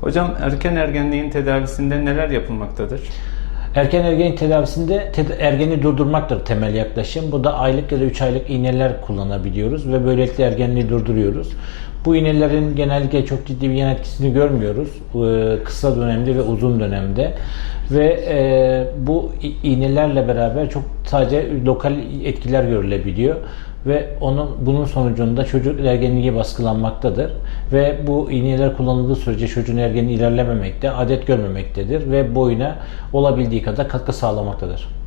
Hocam erken ergenliğin tedavisinde neler yapılmaktadır? Erken ergenlik tedavisinde te- ergeni durdurmaktır temel yaklaşım. Bu da aylık ya da 3 aylık iğneler kullanabiliyoruz ve böylelikle ergenliği durduruyoruz. Bu iğnelerin genellikle çok ciddi bir yan etkisini görmüyoruz. Ee, Kısa dönemde ve uzun dönemde. Ve e, bu iğnelerle beraber çok sadece lokal etkiler görülebiliyor ve onun bunun sonucunda çocuk ergenliği baskılanmaktadır ve bu iğneler kullanıldığı sürece çocuğun ergenliği ilerlememekte, adet görmemektedir ve boyuna olabildiği kadar katkı sağlamaktadır.